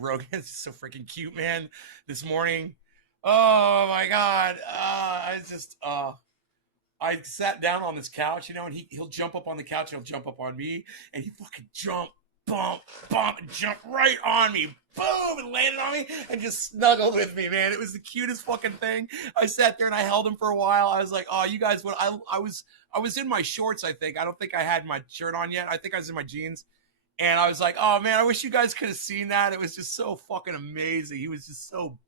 Rogan's so freaking cute, man. This morning, oh my god, I sat down on this couch, you know, and he'll jump up on the couch, and he'll jump up on me, and he fucking jump, bump, bump, and jump right on me, boom, and landed on me, and just snuggled with me, man. It was the cutest fucking thing. I sat there and I held him for a while. I was like, oh, you guys, what? I was in my shorts, I think. I don't think I had my shirt on yet. I think I was in my jeans. And I was like, oh man, I wish you guys could have seen that. It was just so fucking amazing. He was so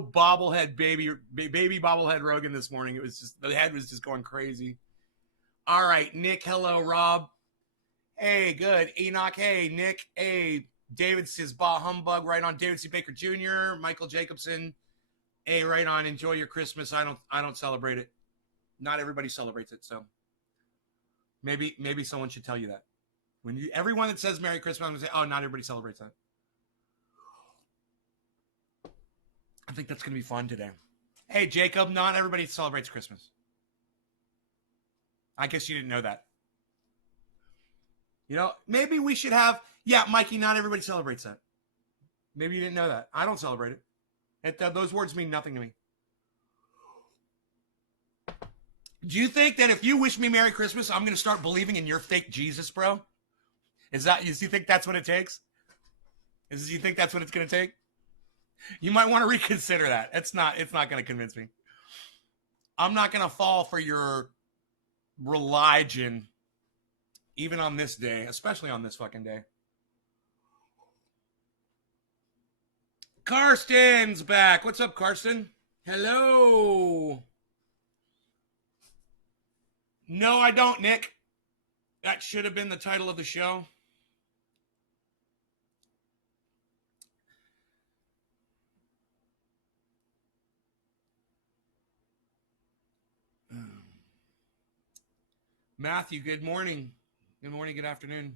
bobblehead baby bobblehead Rogan this morning. It was just, the head was just going crazy. All right, Nick, hello, Rob. Hey, good. Enoch, hey, Nick, hey, David says bah humbug, right on. David C. Baker Jr., Michael Jacobson, hey, right on. Enjoy your Christmas. I don't celebrate it. Not everybody celebrates it, so maybe someone should tell you that. Everyone that says Merry Christmas, I'm gonna say, oh, not everybody celebrates that. I think that's gonna be fun today. Hey, Jacob, not everybody celebrates Christmas. I guess you didn't know that. You know, maybe we should have, yeah, Mikey, not everybody celebrates that. Maybe you didn't know that. I don't celebrate it. Those words mean nothing to me. Do you think that if you wish me Merry Christmas, I'm gonna start believing in your fake Jesus, bro? You think that's what it takes? You think that's what it's going to take? You might want to reconsider that. It's not going to convince me. I'm not going to fall for your religion, even on this day, especially on this fucking day. Karsten's back. What's up, Karsten? Hello. No, I don't, Nick. That should have been the title of the show. Matthew, good morning. Good morning, good afternoon.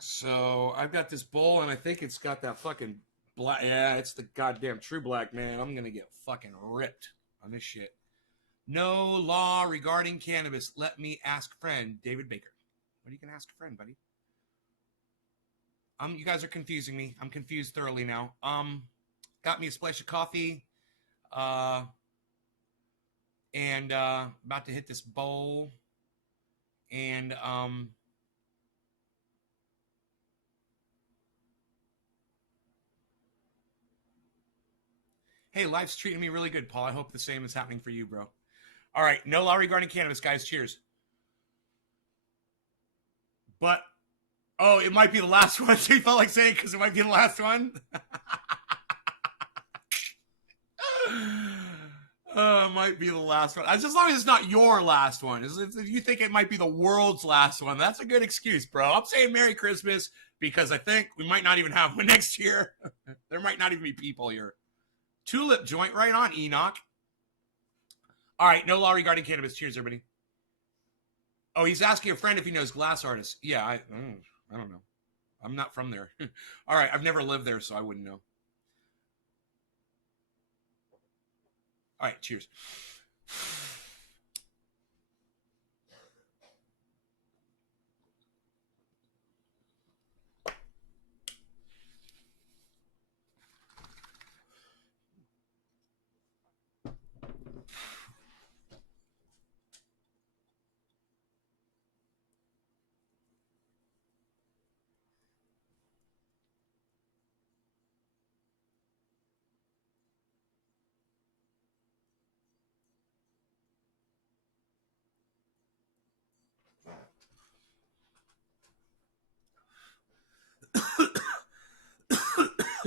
So I've got this bowl, and I think it's got that fucking black. Yeah, it's the goddamn True Black, man. I'm going to get fucking ripped on this shit. No law regarding cannabis. Let me ask friend David Baker. What are you going to ask a friend, buddy? You guys are confusing me. I'm confused thoroughly now. Got me a splash of coffee. And about to hit this bowl. And hey, life's treating me really good, Paul. I hope the same is happening for you, bro. All right, no law regarding cannabis, guys. Cheers. But, oh, it might be the last one. So you felt like saying because it might be the last one? It might be the last one. As long as it's not your last one. If you think it might be the world's last one, that's a good excuse, bro. I'm saying Merry Christmas because I think we might not even have one next year. There might not even be people here. Tulip joint, right on, Enoch. All right, no law regarding cannabis. Cheers, everybody. Oh, he's asking a friend if he knows glass artists. Yeah, I don't know. I'm not from there. All right, I've never lived there, so I wouldn't know. All right, cheers.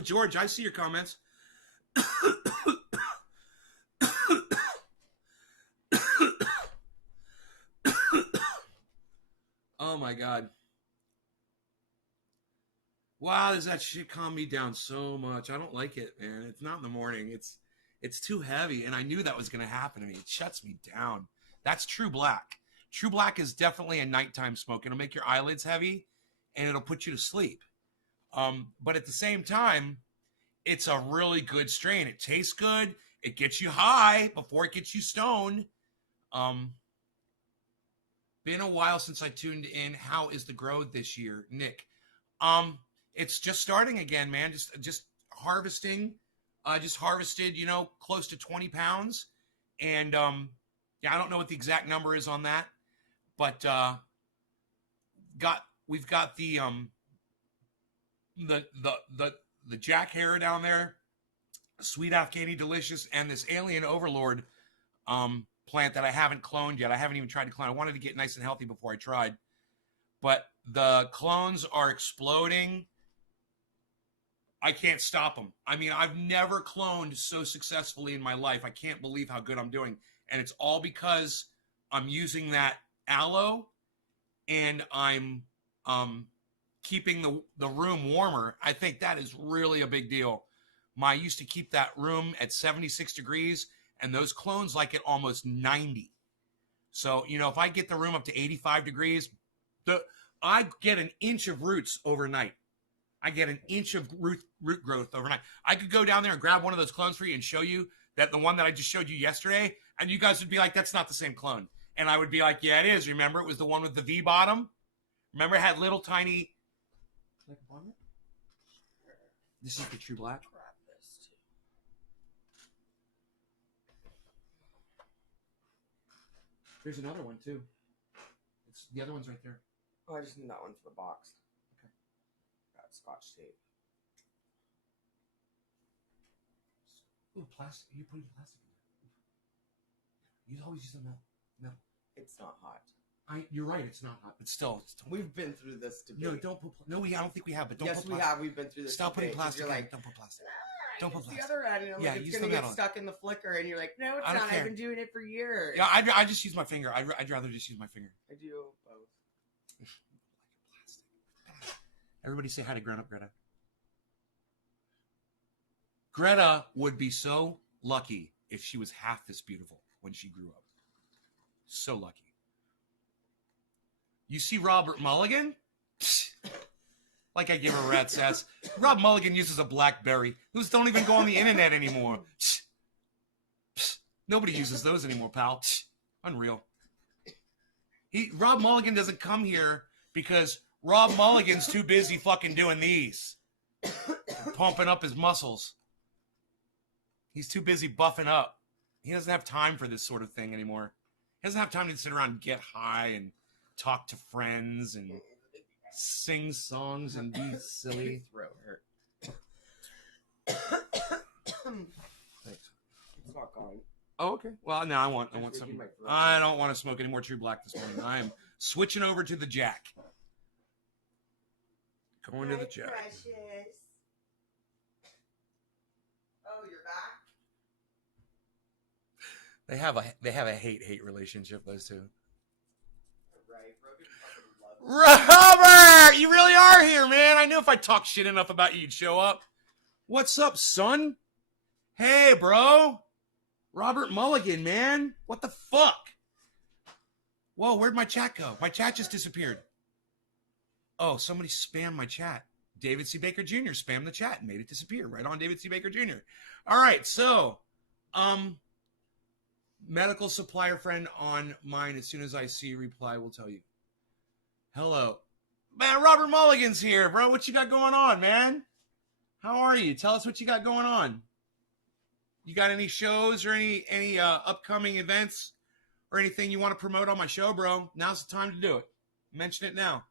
George, I see your comments. Oh my God. Wow, does that shit calm me down so much? I don't like it, man. It's not in the morning. It's too heavy, and I knew that was going to happen to me. It shuts me down. That's True Black. True Black is definitely a nighttime smoke. It'll make your eyelids heavy, and it'll put you to sleep. But at the same time, it's a really good strain. It tastes good. It gets you high before it gets you stoned. Been a while since I tuned in. How is the growth this year, Nick? It's just starting again, man. Just harvesting. Just harvested, close to 20 pounds. And yeah, I don't know what the exact number is on that, but we've got the Jack Hare down there, Sweet Afghani Delicious, and this Alien Overlord plant that I haven't cloned yet. I haven't even tried to clone. I wanted to get nice and healthy before I tried, but the clones are exploding. I can't stop them. I mean, I've never cloned so successfully in my life. I can't believe how good I'm doing. And it's all because I'm using that aloe and I'm keeping the room warmer. I think that is really a big deal. I used to keep that room at 76 degrees, and those clones like it almost 90. So, if I get the room up to 85 degrees, I get an inch of roots overnight. I get an inch of root growth overnight. I could go down there and grab one of those clones for you and show you that the one that I just showed you yesterday, and you guys would be like, that's not the same clone. And I would be like, yeah, it is. Remember, it was the one with the V bottom? Remember, it had little tiny... This is the True Black. There's another one, too. The other one's right there. Oh, I just need that one for the box. Okay. Got Scotch tape. Ooh, plastic. You're putting plastic in there. You always use the metal. It's not hot. You're right, it's not hot, but still. We've been through this debate. No, don't put... No, I don't think we have, but don't yes, put we plastic. have. We've been through this Stop debate. putting plastic You're in. like, Don't put plastic. Don't put plastic. plastic. The other end, Yeah, it's use going to the get metal. stuck in the flicker, and you're like, no, it's I don't not. care. I've been doing it for years. Yeah, I just use my finger. I'd rather just use my finger. I do both. Everybody say hi to Greta. Greta would be so lucky if she was half this beautiful when she grew up. So lucky. You see Robert Mulligan? Psst. Like I give a rat's ass. Rob Mulligan uses a BlackBerry. Those don't even go on the internet anymore. Psst. Psst. Nobody uses those anymore, pal. Psst. Unreal. Rob Mulligan doesn't come here because Rob Mulligan's too busy fucking doing these. Pumping up his muscles. He's too busy buffing up. He doesn't have time for this sort of thing anymore. He doesn't have time to sit around and get high and talk to friends and sing songs and be silly. Throat hurt. Thanks. It's not gone. Oh, okay. Well, now I want something. I don't want to smoke any more True Black this morning. I am switching over to the Jack. Going to the Jack. Precious. Oh, you're back? They have a hate relationship, those two. Right, Robert, you really are here, man. I knew if I talked shit enough about you, you'd show up. What's up, son? Hey, bro. Robert Mulligan, man. What the fuck? Whoa, where'd my chat go? My chat just disappeared. Oh, somebody spammed my chat. David C. Baker Jr. spammed the chat and made it disappear. Right on, David C. Baker Jr. All right, so, medical supplier friend on mine. As soon as I see reply, will tell you. Hello. Man, Robert Mulligan's here, bro. What you got going on, man? How are you? Tell us what you got going on. You got any shows or any upcoming events or anything you want to promote on my show, bro? Now's the time to do it. Mention it now.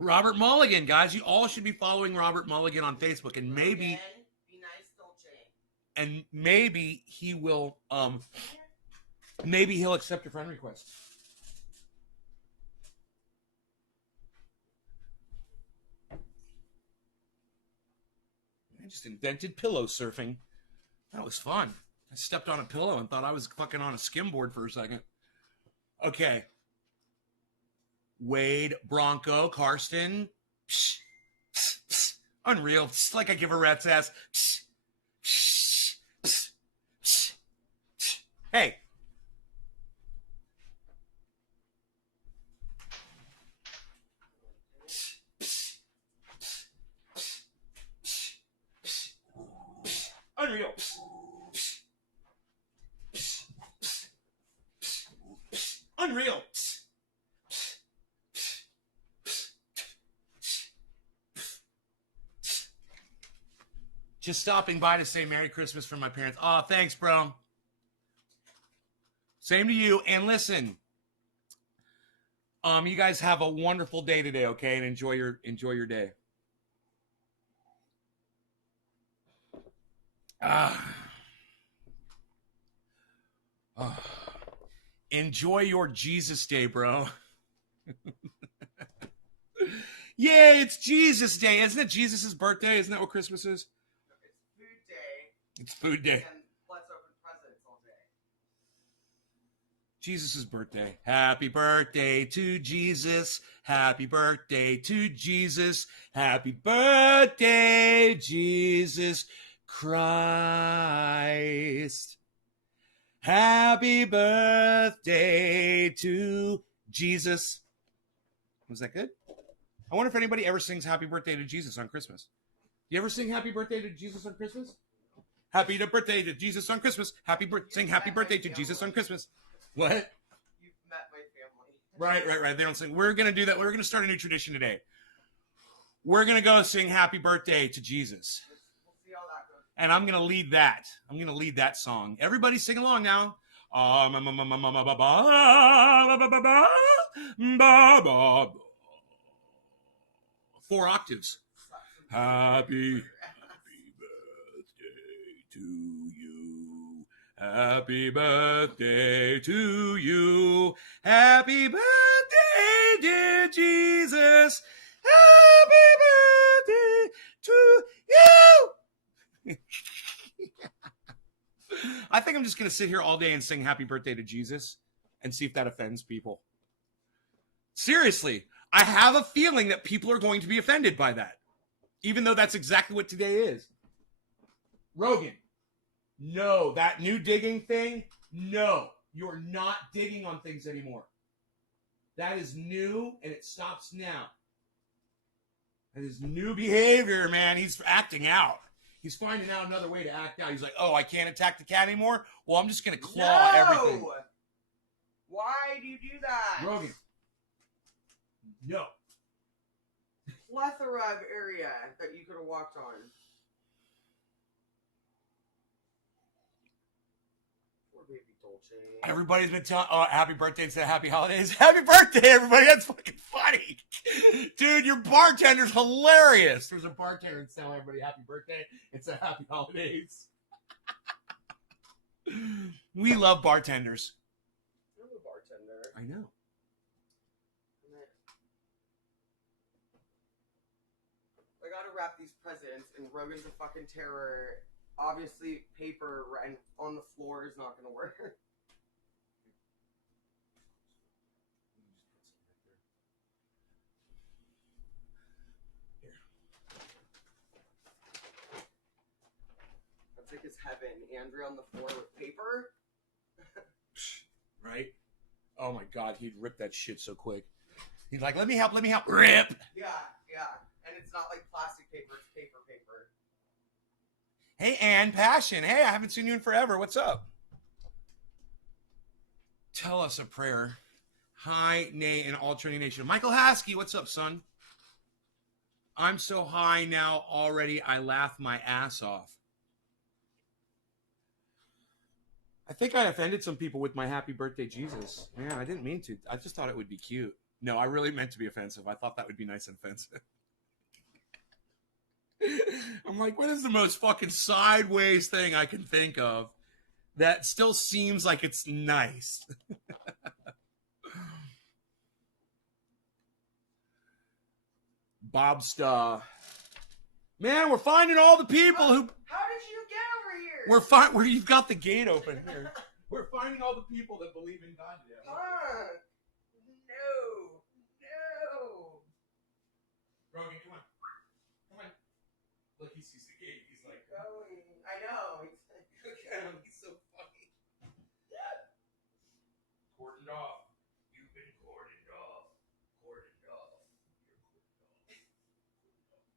Robert Mulligan, guys. You all should be following Robert Mulligan on Facebook, and maybe... Be nice, Dolce. And maybe he will... Maybe he'll accept your friend request. I just invented pillow surfing. That was fun. I stepped on a pillow and thought I was fucking on a skimboard for a second. Okay. Wade, Bronco, Karsten. Psh, psh, psh. Unreal. Just like I give a rat's ass. Psh, psh, psh, psh, psh. Hey. Unreal. unreal. Just stopping by to say Merry Christmas from my parents. Oh, thanks, bro. Same to you. And listen, you guys have a wonderful day today, okay? And enjoy your day. Enjoy your Jesus Day, bro. Yay, it's Jesus Day. Isn't it Jesus' birthday? Isn't that what Christmas is? It's food day. It's food day. And let's open presents all day. Jesus' birthday. Happy birthday to Jesus. Happy birthday to Jesus. Happy birthday, Jesus Christ. Happy birthday to Jesus. Was that good? I wonder if anybody ever sings Happy Birthday to Jesus on Christmas. You ever sing Happy Birthday to Jesus on Christmas? Happy birthday to Jesus on Christmas. Sing Happy Birthday to Jesus on Christmas. What? You've met my family. Right. They don't sing. We're going to do that. We're going to start a new tradition today. We're going to go sing Happy Birthday to Jesus. We'll see how that goes. And I'm going to lead that. I'm going to lead that song. Everybody sing along now. Four octaves. Happy birthday to you. Happy birthday to you. Happy birthday, dear Jesus. Happy birthday to you. I think I'm just going to sit here all day and sing Happy Birthday to Jesus and see if that offends people. Seriously, I have a feeling that people are going to be offended by that, even though that's exactly what today is. Rogan, no, that new digging thing, no, you're not digging on things anymore. That is new, and it stops now. That is new behavior, man. He's acting out. He's finding out another way to act out. He's like, oh, I can't attack the cat anymore? Well, I'm just going to claw everything. Why do you do that? Rogan. No. Plethora of area that you could have walked on. Poor baby Dolce. Everybody's been telling, oh, happy birthday instead of happy holidays. Happy birthday, everybody. That's fucking funny. Dude, your bartender's hilarious. There's a bartender that's telling everybody happy birthday instead of happy holidays. We love bartenders. I'm a bartender. I know. I gotta wrap these presents, and Rogan's a fucking terror. Obviously, paper and on the floor is not gonna work. That's like his heaven. Andrew on the floor with paper. Right? Oh my God, he'd rip that shit so quick. He's like, let me help, rip. Yeah. And it's not like plastic paper, it's paper. Hey, Ann Passion. Hey, I haven't seen you in forever. What's up? Tell us a prayer. Hi, nay, and all Trinity Nation. Michael Haskey, what's up, son? I'm so high now already, I laugh my ass off. I think I offended some people with my happy birthday, Jesus. Man, I didn't mean to. I just thought it would be cute. No, I really meant to be offensive. I thought that would be nice and offensive. I'm like, what is the most fucking sideways thing I can think of that still seems like it's nice? Bobsta. Man, we're finding all the people who... How did you get over here? Where you've got the gate open here. We're finding all the people that believe in God today. No. Rogan, come on. Look, he sees the gate. He's like, going. I know. Look at him. He's so funny. Cordoned off. You've been cordoned off. Cordoned off. You're cordoned off.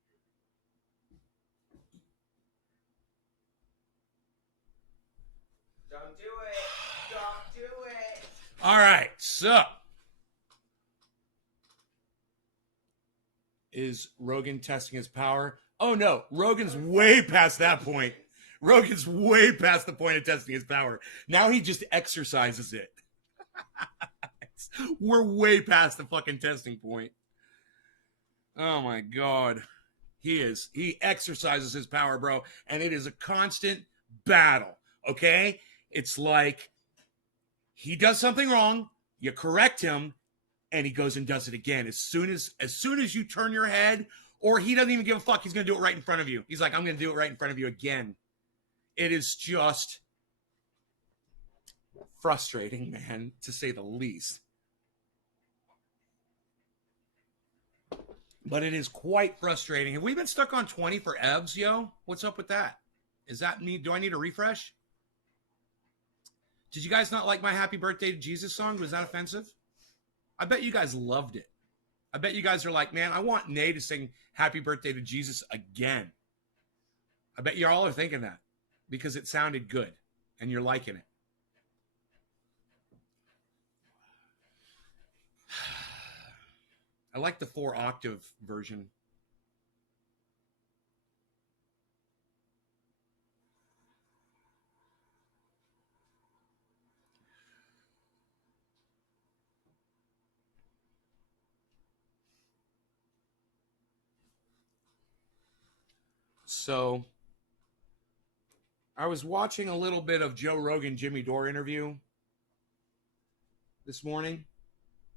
Don't do it. Don't do it. All right. What's up? Is Rogan testing his power? Oh no, Rogan's way past that point. Rogan's way past the point of testing his power. Now he just exercises it. We're way past the fucking testing point. Oh my God. He is. He exercises his power, bro. And it is a constant battle. Okay? It's like he does something wrong, you correct him, and he goes and does it again. As soon as you turn your head, or he doesn't even give a fuck, he's gonna do it right in front of you. He's like, I'm gonna do it right in front of you again. It is just frustrating, man, to say the least. But it is quite frustrating. Have we been stuck on 20 for Evs, yo? What's up with that? Is that me? Do I need a refresh? Did you guys not like my Happy Birthday to Jesus song? Was that offensive? I bet you guys loved it. I bet you guys are like, man, I want Nay to sing Happy Birthday to Jesus again. I bet you all are thinking that because it sounded good and you're liking it. I like the 4-octave version. So I was watching a little bit of Joe Rogan, Jimmy Dore interview this morning.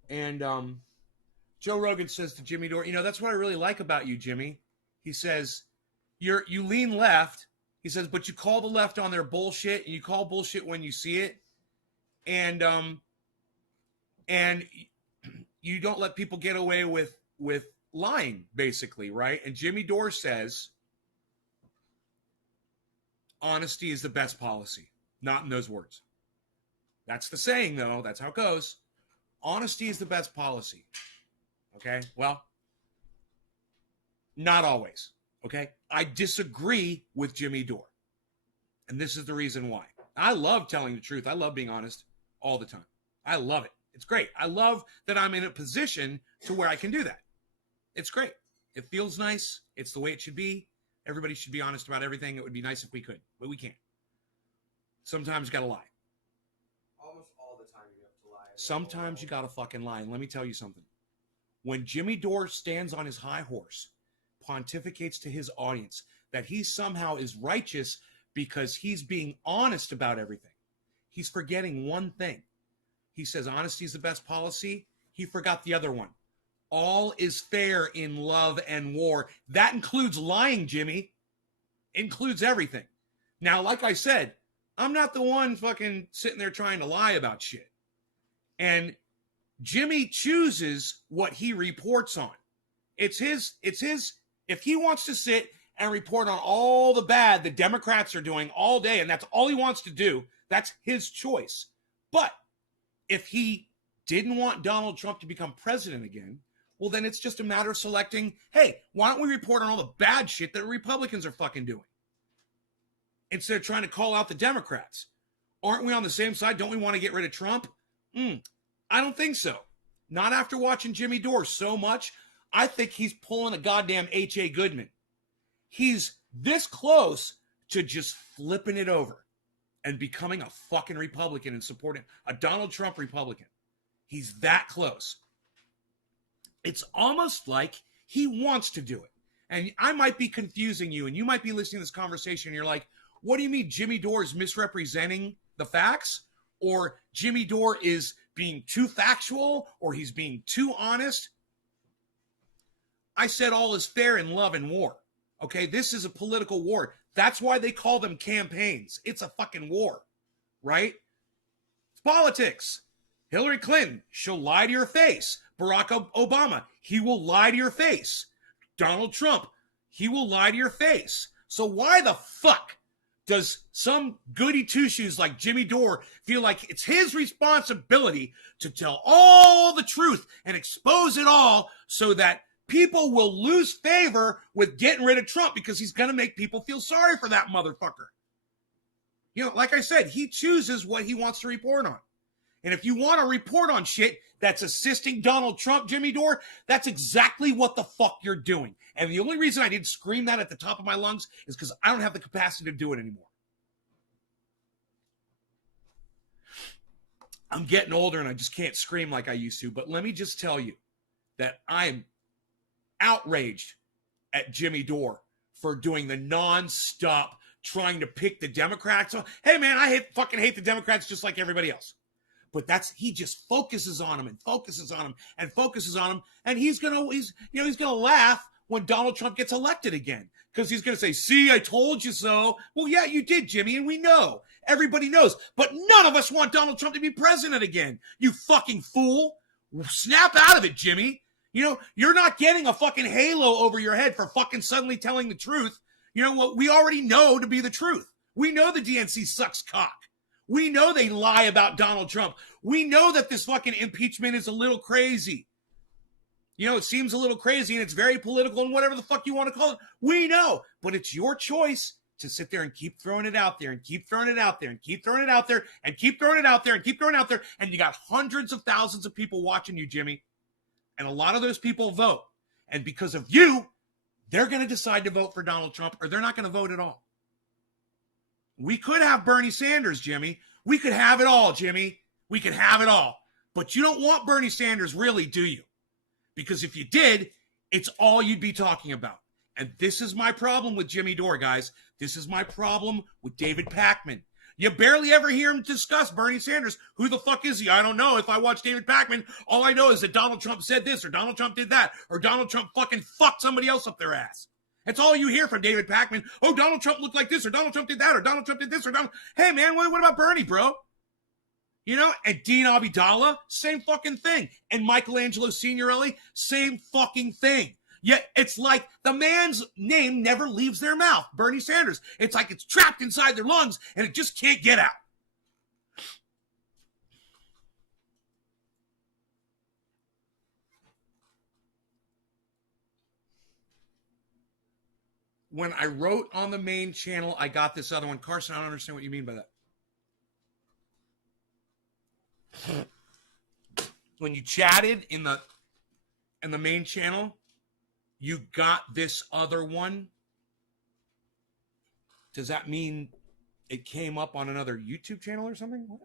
And Joe Rogan says to Jimmy Dore, you know, that's what I really like about you, Jimmy. He says, you lean left. He says, but you call the left on their bullshit, and you call bullshit when you see it. And you don't let people get away with lying, basically, right? And Jimmy Dore says, honesty is the best policy. Not in those words. That's the saying, though. That's how it goes. Honesty is the best policy. Okay? Well, not always. Okay? I disagree with Jimmy Dore. And this is the reason why. I love telling the truth. I love being honest all the time. I love it. It's great. I love that I'm in a position to where I can do that. It's great. It feels nice. It's the way it should be. Everybody should be honest about everything. It would be nice if we could, but we can't. Sometimes you got to lie. Almost all the time you have to lie. Sometimes you got to fucking lie. And let me tell you something. When Jimmy Dore stands on his high horse, pontificates to his audience that he somehow is righteous because he's being honest about everything, he's forgetting one thing. He says honesty is the best policy. He forgot the other one. All is fair in love and war. That includes lying, Jimmy. Includes everything. Now, like I said, I'm not the one fucking sitting there trying to lie about shit. And Jimmy chooses what he reports on. It's his, if he wants to sit and report on all the bad the Democrats are doing all day, and that's all he wants to do, that's his choice. But if he didn't want Donald Trump to become president again, well, then it's just a matter of selecting, hey, why don't we report on all the bad shit that Republicans are fucking doing? Instead of trying to call out the Democrats. Aren't we on the same side? Don't we want to get rid of Trump? I don't think so. Not after watching Jimmy Dore so much. I think he's pulling a goddamn H.A. Goodman. He's this close to just flipping it over and becoming a fucking Republican and supporting a Donald Trump Republican. He's that close. It's almost like he wants to do it. And I might be confusing you, and you might be listening to this conversation, and you're like, what do you mean Jimmy Dore is misrepresenting the facts? Or Jimmy Dore is being too factual? Or he's being too honest? I said all is fair in love and war. Okay, this is a political war. That's why they call them campaigns. It's a fucking war, right? It's politics. Hillary Clinton, she'll lie to your face. Barack Obama, he will lie to your face. Donald Trump, he will lie to your face. So why the fuck does some goody two-shoes like Jimmy Dore feel like it's his responsibility to tell all the truth and expose it all so that people will lose favor with getting rid of Trump because he's going to make people feel sorry for that motherfucker? You know, like I said, he chooses what he wants to report on. And if you want to report on shit that's assisting Donald Trump, Jimmy Dore, that's exactly what the fuck you're doing. And the only reason I didn't scream that at the top of my lungs is because I don't have the capacity to do it anymore. I'm getting older and I just can't scream like I used to. But let me just tell you that I am outraged at Jimmy Dore for doing the nonstop trying to pick the Democrats. Hey man, I fucking hate the Democrats just like everybody else. But he just focuses on them and focuses on them and focuses on them, and he's gonna laugh when Donald Trump gets elected again, because he's gonna say, "See, I told you so." Well, yeah, you did, Jimmy, and we know. Everybody knows, but none of us want Donald Trump to be president again. You fucking fool! Snap out of it, Jimmy. You know, you're not getting a fucking halo over your head for fucking suddenly telling the truth. You know what? We already know to be the truth. We know the DNC sucks cock. We know they lie about Donald Trump. We know that this fucking impeachment is a little crazy. You know, it seems a little crazy and it's very political and whatever the fuck you want to call it. We know, but it's your choice to sit there and keep throwing it out there and keep throwing it out there and keep throwing it out there and keep throwing it out there and keep throwing it out there. And you got hundreds of thousands of people watching you, Jimmy. And a lot of those people vote. And because of you, they're going to decide to vote for Donald Trump, or they're not going to vote at all. We could have Bernie Sanders, Jimmy. We could have it all, Jimmy. We could have it all. But you don't want Bernie Sanders, really, do you? Because if you did, it's all you'd be talking about. And this is my problem with Jimmy Dore, guys. This is my problem with David Pakman. You barely ever hear him discuss Bernie Sanders. Who the fuck is he? I don't know. If I watch David Pakman, all I know is that Donald Trump said this, or Donald Trump did that, or Donald Trump fucking fucked somebody else up their ass. That's all you hear from David Pakman. Oh, Donald Trump looked like this, or Donald Trump did that, or Donald Trump did this, or Donald... Hey, man, what about Bernie, bro? You know, and Dean Abidallah, same fucking thing. And Michelangelo Signorelli, same fucking thing. Yet it's like the man's name never leaves their mouth, Bernie Sanders. It's like it's trapped inside their lungs and it just can't get out. When I wrote on the main channel, I got this other one. Carson, I don't understand what you mean by that. When you chatted in the main channel, you got this other one. Does that mean it came up on another YouTube channel or something? What?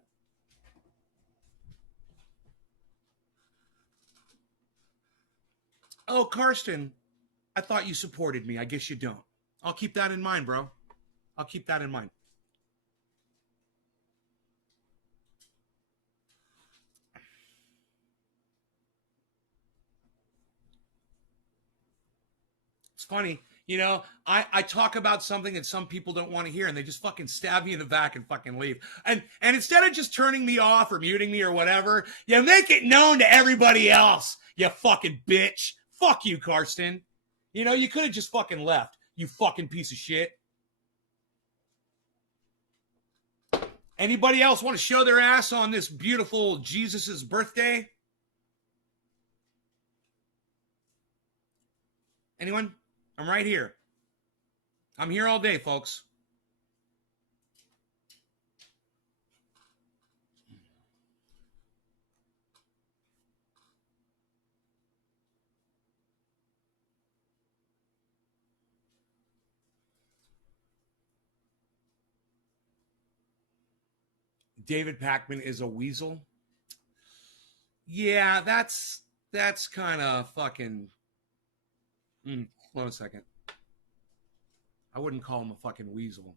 Oh, Karsten, I thought you supported me. I guess you don't. I'll keep that in mind, bro. I'll keep that in mind. It's funny. You know, I talk about something that some people don't want to hear, and they just fucking stab me in the back and fucking leave. And instead of just turning me off or muting me or whatever, you make it known to everybody else, you fucking bitch. Fuck you, Karsten. You know, you could have just fucking left, you fucking piece of shit. Anybody else want to show their ass on this beautiful Jesus' birthday? Anyone? I'm right here. I'm here all day, folks. David Pakman is a weasel. Yeah, that's kind of fucking... Hold on a second. I wouldn't call him a fucking weasel.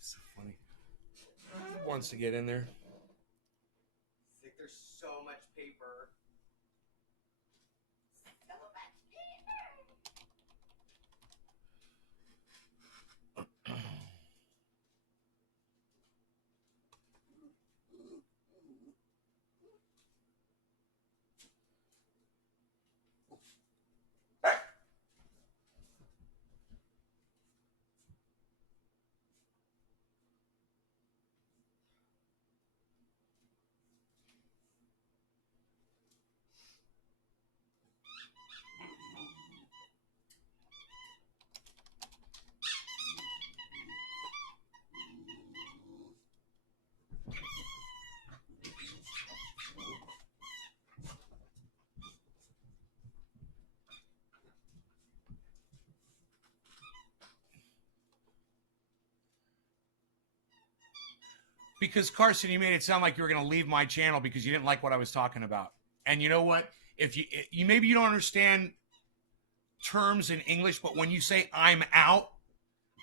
So funny. Who wants to get in there? It's like there's so much paper. So much paper. Because Carson, you made it sound like you were going to leave my channel because you didn't like what I was talking about. And you know what? If you maybe you don't understand terms in English, but when you say I'm out,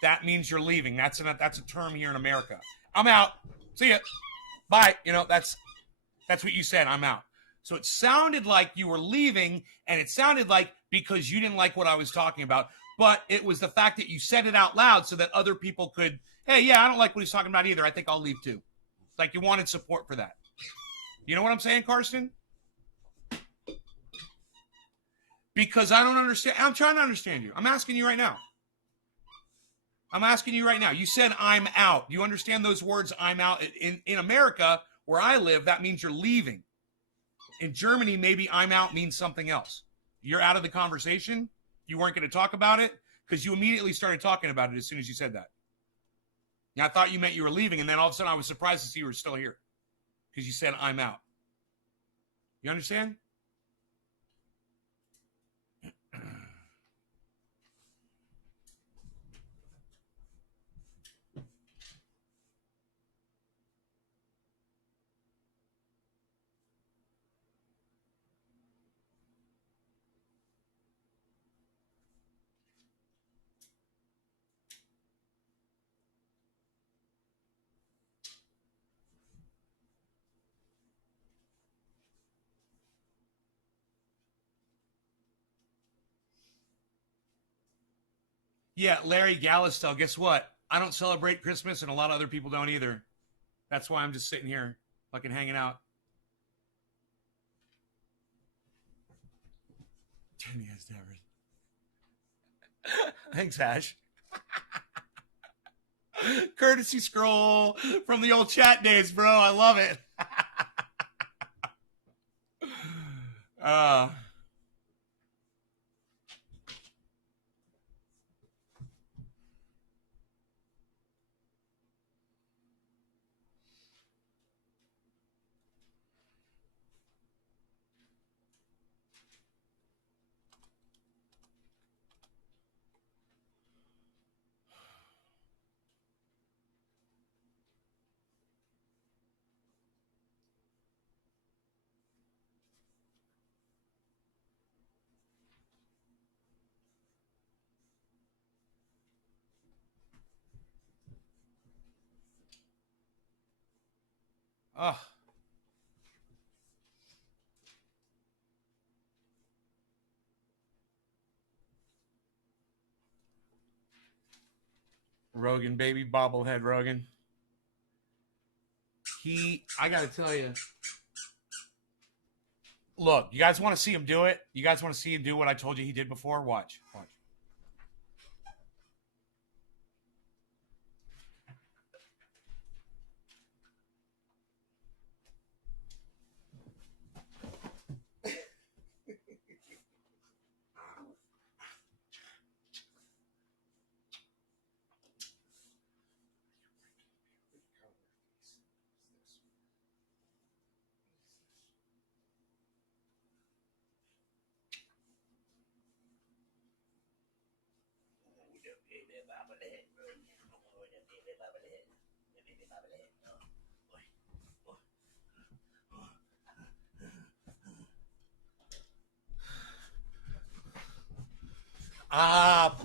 that means you're leaving. That's a term here in America. I'm out. See ya. Bye. You know, that's what you said. I'm out. So it sounded like you were leaving, and it sounded like because you didn't like what I was talking about, but it was the fact that you said it out loud so that other people could, hey, yeah, I don't like what he's talking about either. I think I'll leave too. Like you wanted support for that. You know what I'm saying, Carson? Because I don't understand. I'm trying to understand you. I'm asking you right now. You said I'm out. Do you understand those words, I'm out? In America, where I live, that means you're leaving. In Germany, maybe I'm out means something else. You're out of the conversation. You weren't going to talk about it because you immediately started talking about it as soon as you said that. Yeah, I thought you meant you were leaving, and then all of a sudden I was surprised to see you were still here because you said I'm out. You understand? Yeah, Larry Gallistel, guess what? I don't celebrate Christmas, and a lot of other people don't either. That's why I'm just sitting here fucking hanging out. Yes, never. Thanks, Ash. Courtesy scroll from the old chat days, bro. I love it. Oh. Rogan, baby, bobblehead Rogan. I gotta tell you, look, you guys want to see him do it? You guys want to see him do what I told you he did before? Watch.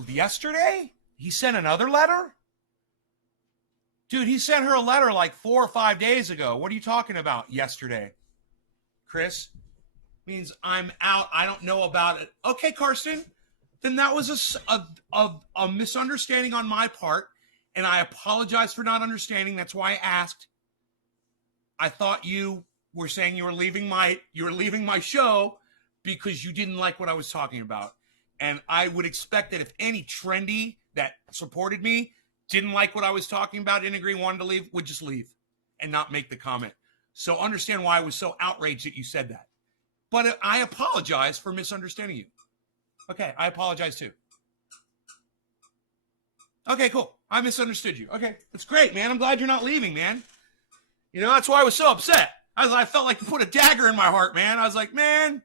Yesterday? He sent another letter? Dude, he sent her a letter like 4 or 5 days ago. What are you talking about yesterday? Chris? Means I'm out. I don't know about it. Okay, Karsten. Then that was a misunderstanding on my part, and I apologize for not understanding. That's why I asked. I thought you were saying you were leaving my show because you didn't like what I was talking about. And I would expect that if any trendy that supported me didn't like what I was talking about, didn't agree, wanted to leave, would just leave and not make the comment. So understand why I was so outraged that you said that. But I apologize for misunderstanding you. Okay, I apologize too. Okay, cool. I misunderstood you. Okay, that's great, man. I'm glad you're not leaving, man. You know, that's why I was so upset. I felt like you put a dagger in my heart, man. I was like, man,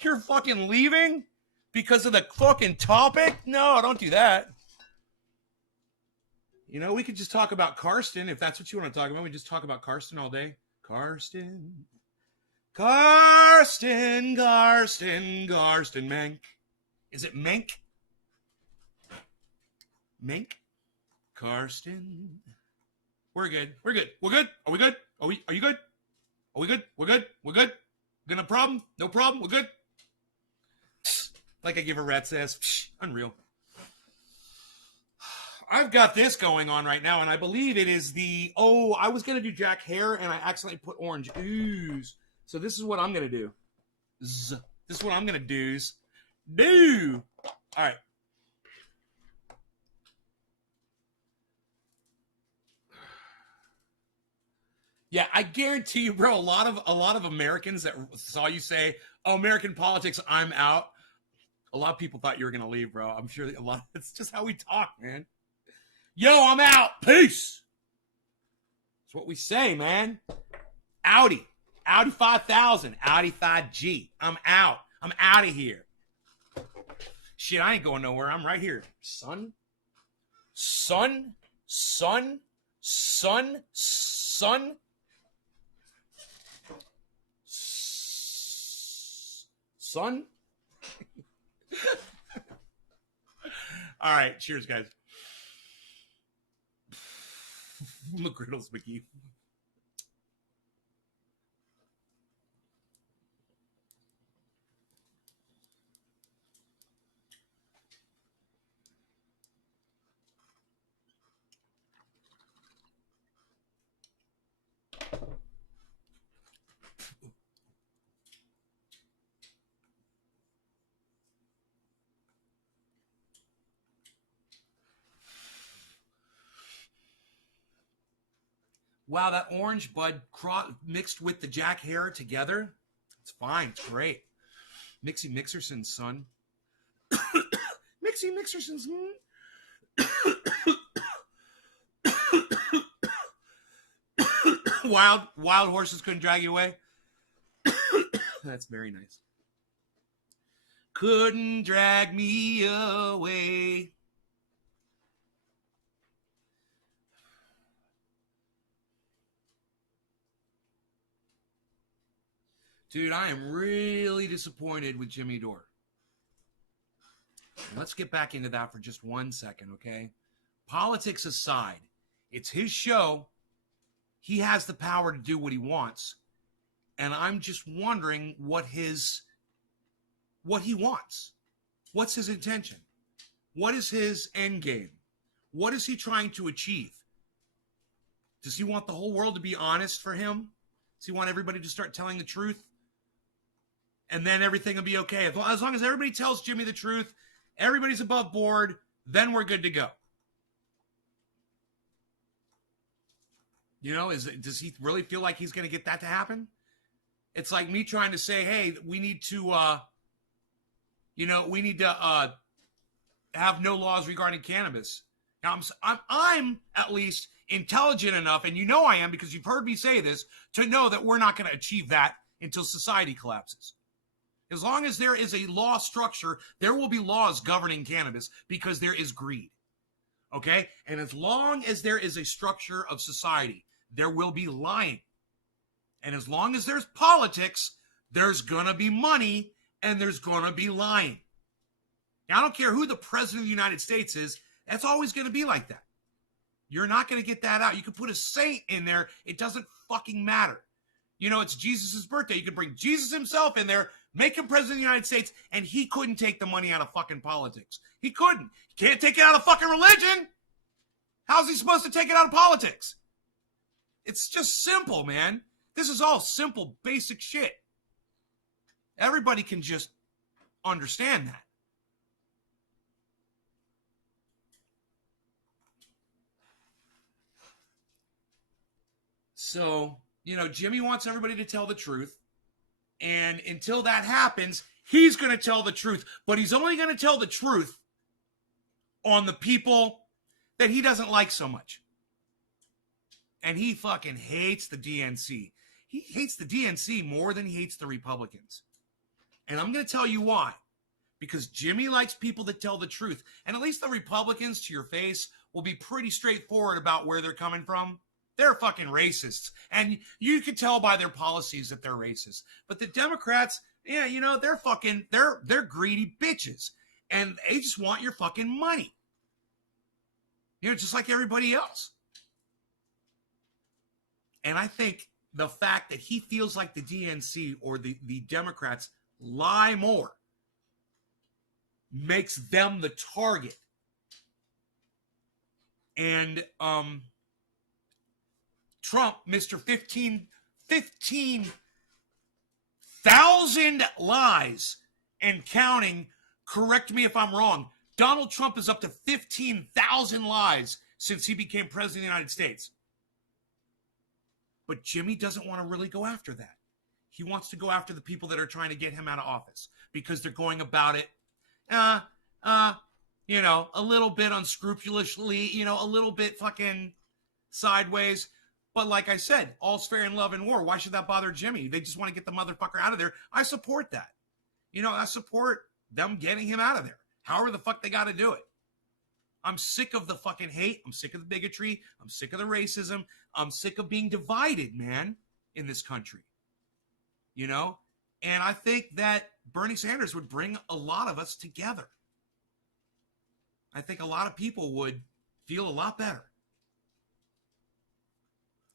you're fucking leaving because of the fucking topic? No, don't do that. You know, we could just talk about Karsten if that's what you want to talk about. We just talk about Karsten all day. Karsten Menk. Is it Menk? Menk? Karsten. We're good. We're good. We're good. Are we good? Are you good? Are we good? We're good. We're good. Gonna problem? No problem. We're good. Like I give a rat's ass. Unreal. I've got this going on right now, and I believe it is the, I was going to do Jack Hare, and I accidentally put orange ooze. So this is what I'm going to do. This is what I'm going to do. All right. Yeah, I guarantee you, bro, a lot of Americans that saw you say, "Oh, American politics, I'm out." A lot of people thought you were going to leave, bro. I'm sure it's just how we talk, man. Yo, I'm out. Peace. That's what we say, man. Audi 5000, Audi 5G. I'm out. I'm out of here. Shit, I ain't going nowhere. I'm right here. Son. All right. Cheers, guys. McGriddles McGee. Wow, that orange bud mixed with the Jack Hare together. It's fine. It's great. Mixie Mixerson's son. Mixie Mixerson's. Wild horses couldn't drag you away. That's very nice. Couldn't drag me away. Dude, I am really disappointed with Jimmy Dore. Let's get back into that for just 1 second, okay? Politics aside, it's his show. He has the power to do what he wants. And I'm just wondering what he wants. What's his intention? What is his end game? What is he trying to achieve? Does he want the whole world to be honest for him? Does he want everybody to start telling the truth? And then everything will be okay. As long as everybody tells Jimmy the truth, everybody's above board, then we're good to go. You know, does he really feel like he's going to get that to happen? It's like me trying to say, hey, we need to have no laws regarding cannabis. Now, I'm at least intelligent enough, and you know I am because you've heard me say this, to know that we're not going to achieve that until society collapses. As long as there is a law structure, there will be laws governing cannabis because there is greed. Okay? And as long as there is a structure of society, there will be lying. And as long as there's politics, there's going to be money and there's going to be lying. Now, I don't care who the president of the United States is, that's always going to be like that. You're not going to get that out. You could put a saint in there. It doesn't fucking matter. You know, it's Jesus' birthday. You could bring Jesus himself in there, make him president of the United States, and he couldn't take the money out of fucking politics. He couldn't. He can't take it out of fucking religion. How's he supposed to take it out of politics? It's just simple, man. This is all simple, basic shit. Everybody can just understand that. So, you know, Jimmy wants everybody to tell the truth. And until that happens, he's going to tell the truth. But he's only going to tell the truth on the people that he doesn't like so much. And he fucking hates the DNC. He hates the DNC more than he hates the Republicans. And I'm going to tell you why. Because Jimmy likes people that tell the truth. And at least the Republicans, to your face, will be pretty straightforward about where they're coming from. They're fucking racists. And you can tell by their policies that they're racist. But the Democrats, yeah, you know, they're greedy bitches. And they just want your fucking money. You know, just like everybody else. And I think the fact that he feels like the DNC or the Democrats lie more makes them the target. And Trump, Mr. 15,000 lies and counting. Correct me if I'm wrong. Donald Trump is up to 15,000 lies since he became president of the United States. But Jimmy doesn't want to really go after that. He wants to go after the people that are trying to get him out of office because they're going about it, you know, a little bit unscrupulously, you know, a little bit fucking sideways. But like I said, all's fair in love and war. Why should that bother Jimmy? They just want to get the motherfucker out of there. I support that. You know, I support them getting him out of there. However the fuck they got to do it. I'm sick of the fucking hate. I'm sick of the bigotry. I'm sick of the racism. I'm sick of being divided, man, in this country. You know? And I think that Bernie Sanders would bring a lot of us together. I think a lot of people would feel a lot better.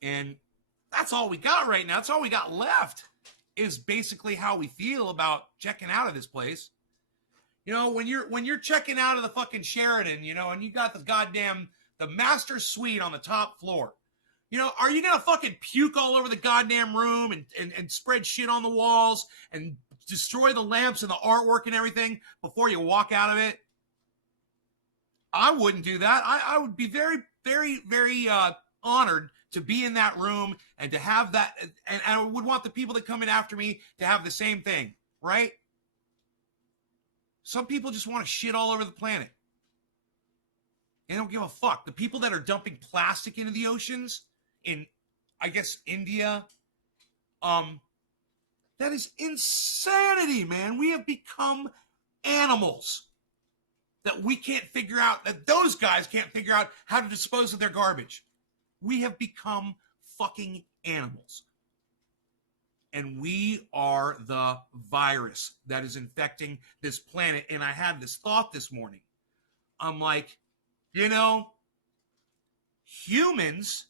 And that's all we got right now. That's all we got left is basically how we feel about checking out of this place. You know, when you're checking out of the fucking Sheraton, you know, and you got the master suite on the top floor, you know, are you going to fucking puke all over the goddamn room and spread shit on the walls and destroy the lamps and the artwork and everything before you walk out of it? I wouldn't do that. I would be very, very, very honored to be in that room and to have that. And I would want the people that come in after me to have the same thing, right? Some people just want to shit all over the planet. They don't give a fuck. The people that are dumping plastic into the oceans in, I guess, India, that is insanity, man. We have become animals that we can't figure out, that those guys can't figure out how to dispose of their garbage. We have become fucking animals. And we are the virus that is infecting this planet. And I had this thought this morning. I'm like, you know, humans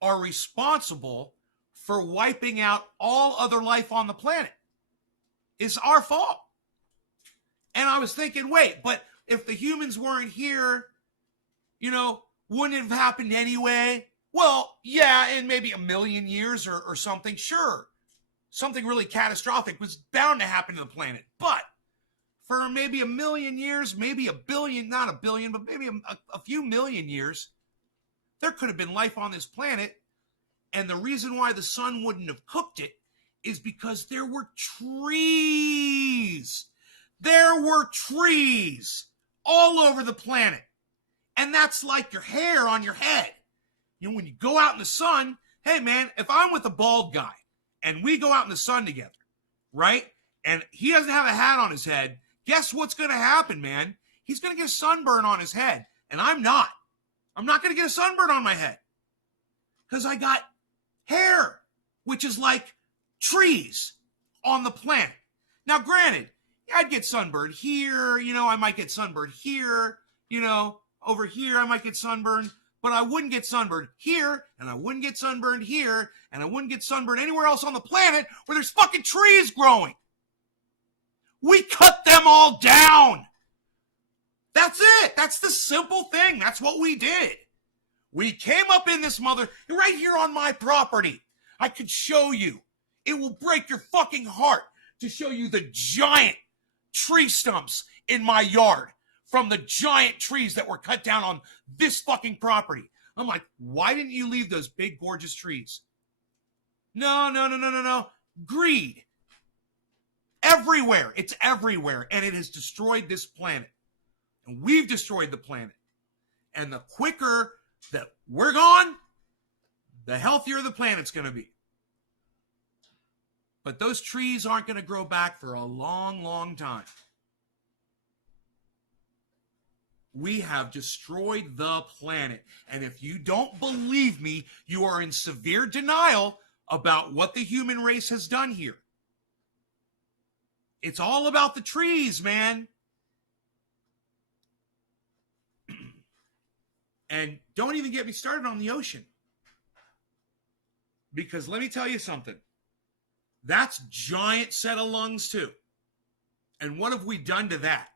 are responsible for wiping out all other life on the planet. It's our fault. And I was thinking, wait, but if the humans weren't here, you know, wouldn't it have happened anyway? Well, yeah, in maybe a million years or something, sure. Something really catastrophic was bound to happen to the planet. But for maybe a million years, maybe a billion, not a billion, but maybe a few million years, there could have been life on this planet. And the reason why the sun wouldn't have cooked it is because there were trees. There were trees all over the planet. And that's like your hair on your head. You know, when you go out in the sun, hey, man, if I'm with a bald guy and we go out in the sun together, right? And he doesn't have a hat on his head, guess what's going to happen, man? He's going to get a sunburn on his head. And I'm not. I'm not going to get a sunburn on my head because I got hair, which is like trees on the planet. Now, granted, I'd get sunburned here. You know, I might get sunburned here. You know, over here, I might get sunburned. But I wouldn't get sunburned here, and I wouldn't get sunburned here, and I wouldn't get sunburned anywhere else on the planet where there's fucking trees growing. We cut them all down. That's it. That's the simple thing. That's what we did. We came up in this right here on my property. I could show you. It will break your fucking heart to show you the giant tree stumps in my yard from the giant trees that were cut down on this fucking property. I'm like, why didn't you leave those big, gorgeous trees? No. Greed. Everywhere. It's everywhere. And it has destroyed this planet. And we've destroyed the planet. And the quicker that we're gone, the healthier the planet's going to be. But those trees aren't going to grow back for a long, long time. We have destroyed the planet. And if you don't believe me, you are in severe denial about what the human race has done here. It's all about the trees, man. And don't even get me started on the ocean. Because let me tell you something. That's giant set of lungs too. And what have we done to that?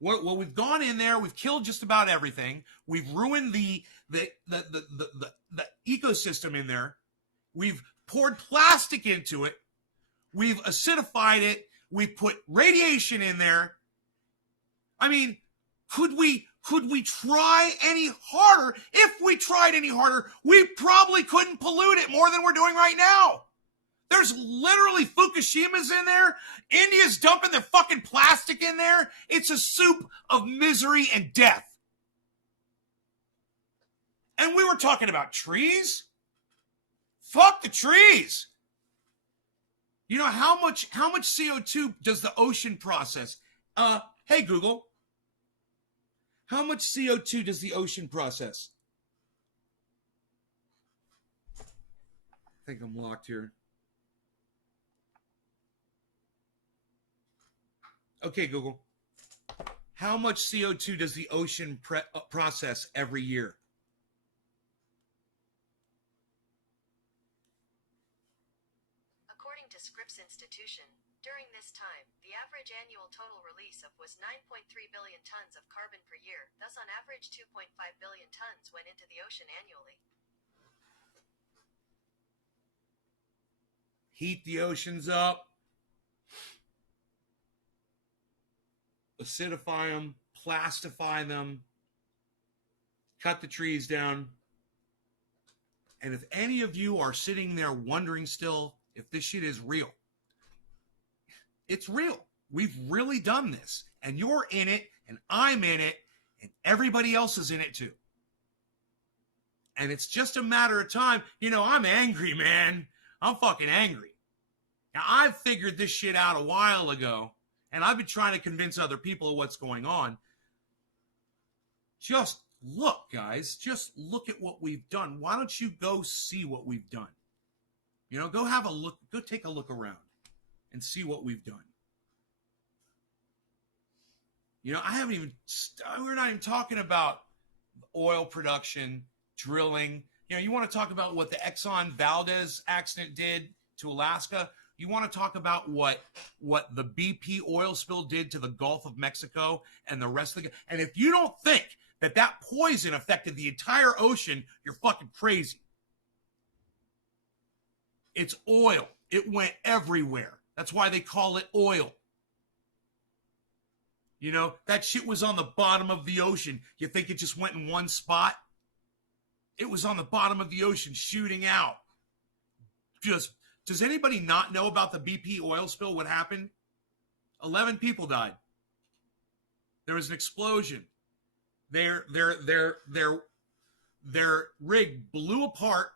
Well, we've gone in there, we've killed just about everything. We've ruined the ecosystem in there. We've poured plastic into it. We've acidified it. We've put radiation in there. I mean, could we try any harder? If we tried any harder, we probably couldn't pollute it more than we're doing right now. There's literally Fukushimas in there. India's dumping their fucking plastic in there. It's a soup of misery and death. And we were talking about trees? Fuck the trees. You know how much CO2 does the ocean process? Hey Google. How much CO2 does the ocean process? I think I'm locked here. Okay, Google. How much CO2 does the ocean process every year? According to Scripps Institution, during this time, the average annual total release of was 9.3 billion tons of carbon per year. Thus, on average, 2.5 billion tons went into the ocean annually. Heat the oceans up. Acidify them, plastify them, cut the trees down. And if any of you are sitting there wondering still if this shit is real, it's real. We've really done this. And you're in it, and I'm in it, and everybody else is in it too. And it's just a matter of time. You know, I'm angry, man. I'm fucking angry. Now, I've figured this shit out a while ago. And I've been trying to convince other people of what's going on. Just look, guys. Just look at what we've done. Why don't you go see what we've done? You know, go have a look. Go take a look around and see what we've done. You know, we're not even talking about oil production, drilling. You know, you want to talk about what the Exxon Valdez accident did to Alaska? You want to talk about what the BP oil spill did to the Gulf of Mexico and the rest of the... And if you don't think that poison affected the entire ocean, you're fucking crazy. It's oil. It went everywhere. That's why they call it oil. You know, that shit was on the bottom of the ocean. You think it just went in one spot? It was on the bottom of the ocean shooting out. Does anybody not know about the BP oil spill? What happened? 11 people died. There was an explosion. Their rig blew apart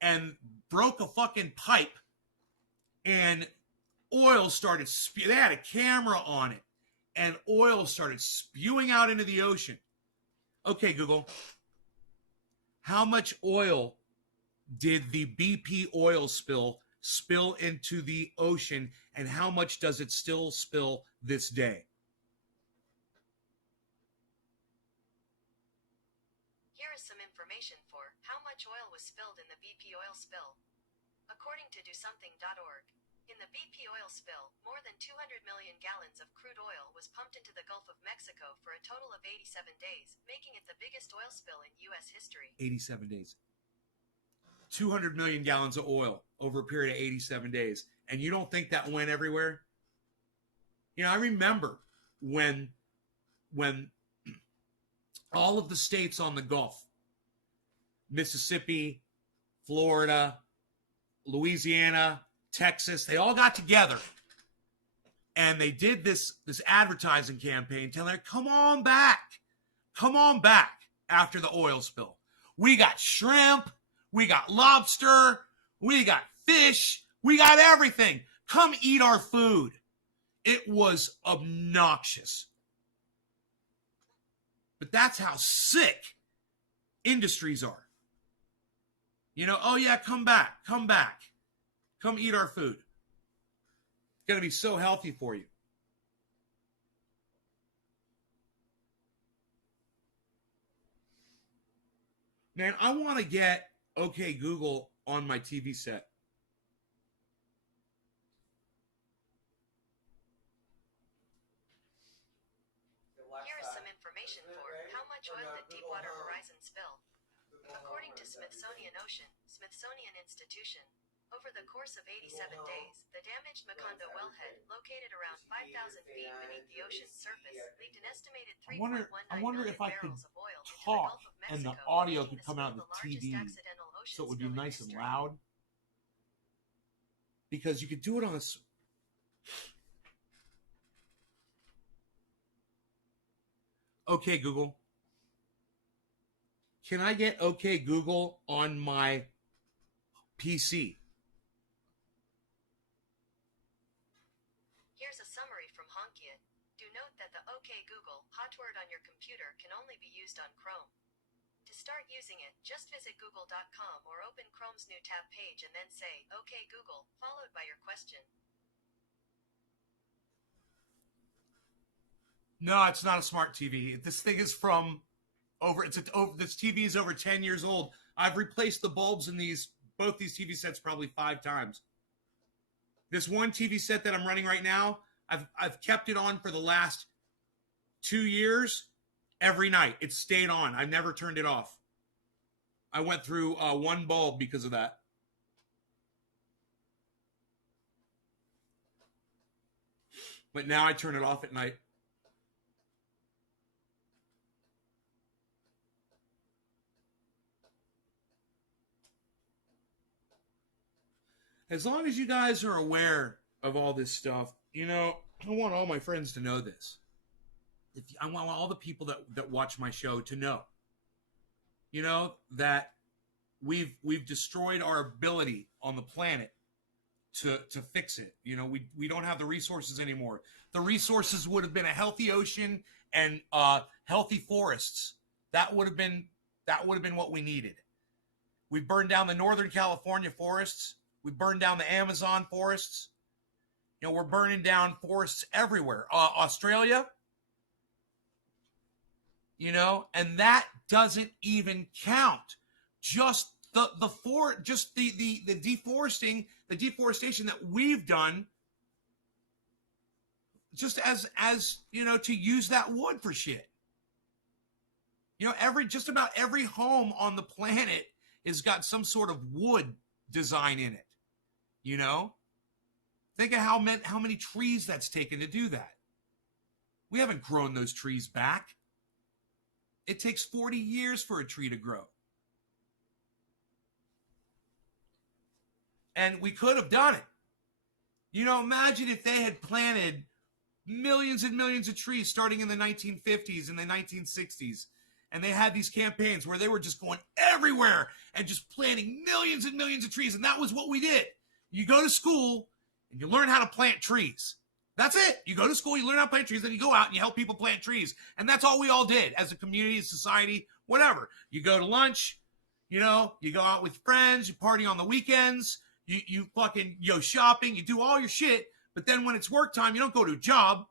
and broke a fucking pipe, and oil started they had a camera on it, and oil started spewing out into the ocean. Okay, Google. How much oil did the BP oil spill into the ocean, and how much does it still spill this day? Here is some information for how much oil was spilled in the BP oil spill. According to DoSomething.org, in the BP oil spill, more than 200 million gallons of crude oil was pumped into the Gulf of Mexico for a total of 87 days, making it the biggest oil spill in U.S. history. 87 days. 200 million gallons of oil over a period of 87 days. And you don't think that went everywhere? You know, I remember when all of the states on the Gulf, Mississippi, Florida, Louisiana, Texas, they all got together and they did this advertising campaign telling her, come on back after the oil spill. We got shrimp, we got lobster, we got fish, we got everything. Come eat our food. It was obnoxious. But that's how sick industries are. You know, oh yeah, come back. Come eat our food. It's going to be so healthy for you. Man, I want to get OK Google on my TV set. Here is some information for how much oil did Deepwater Horizon spill. According to Smithsonian Ocean, Smithsonian Institution, over the course of 87 days, the damaged Macondo wellhead, located around 5,000 feet beneath the ocean's surface, leaked an estimated 3.19 million barrels of oil into the talk Gulf of Mexico, and the audio making could come out of the largest TV, accidental ocean so it would be spill in nice and history. loud. Because you could do it on a. Okay, Google. Can I get OK Google on my PC? Here's a summary from Honkiet. Do note that the OK Google hot word on your computer can only be used on Chrome. To start using it, just visit google.com or open Chrome's new tab page and then say, OK Google, followed by your question. No, it's not a smart TV. This thing is from this TV is over 10 years old. I've replaced the bulbs in both these TV sets probably 5 times. This one TV set that I'm running right now, I've kept it on for the last 2 years. Every night it stayed on. I never turned it off. I went through one bulb because of that. But now I turn it off at night. As long as you guys are aware of all this stuff, you know, I want all my friends to know this. I want all the people that watch my show to know, you know, that we've destroyed our ability on the planet to fix it. You know, we don't have the resources anymore. The resources would have been a healthy ocean and healthy forests. That would have been what we needed. We burned down the Northern California forests. We burned down the Amazon forests. You know, we're burning down forests everywhere. Australia, you know, and that doesn't even count. Just the deforestation that we've done, just as you know, to use that wood for shit. You know, just about every home on the planet has got some sort of wood design in it. You know, think of how many trees that's taken to do that. We haven't grown those trees back. It takes 40 years for a tree to grow. And we could have done it. You know, imagine if they had planted millions and millions of trees starting in the 1950s and the 1960s. And they had these campaigns where they were just going everywhere and just planting millions and millions of trees. And that was what we did. You go to school and you learn how to plant trees. That's it. You go to school, you learn how to plant trees, then you go out and you help people plant trees. And that's all we all did as a community, as society, whatever. You go to lunch, you know, you go out with friends, you party on the weekends, you fucking shopping, you do all your shit. But then when it's work time, you don't go to a job.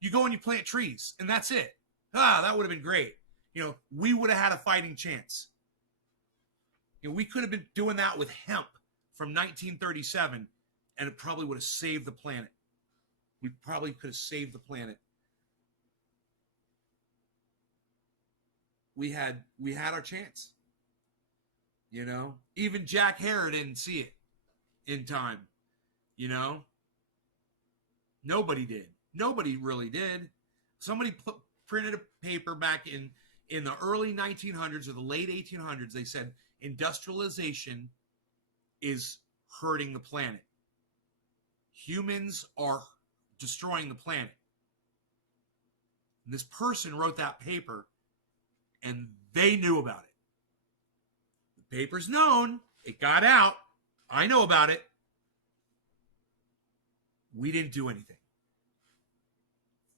You go and you plant trees. And that's it. That would have been great. You know, we would have had a fighting chance. You know, we could have been doing that with hemp from 1937, and it probably would have saved the planet. We probably could have saved the planet. We had our chance. You know, even Jack Hare didn't see it in time. You know, nobody did. Nobody really did. Somebody printed a paper back in the early 1900s or the late 1800s. They said industrialization is hurting the planet. Humans are destroying the planet. And this person wrote that paper, and they knew about it. The paper's known. It got out. I know about it. We didn't do anything.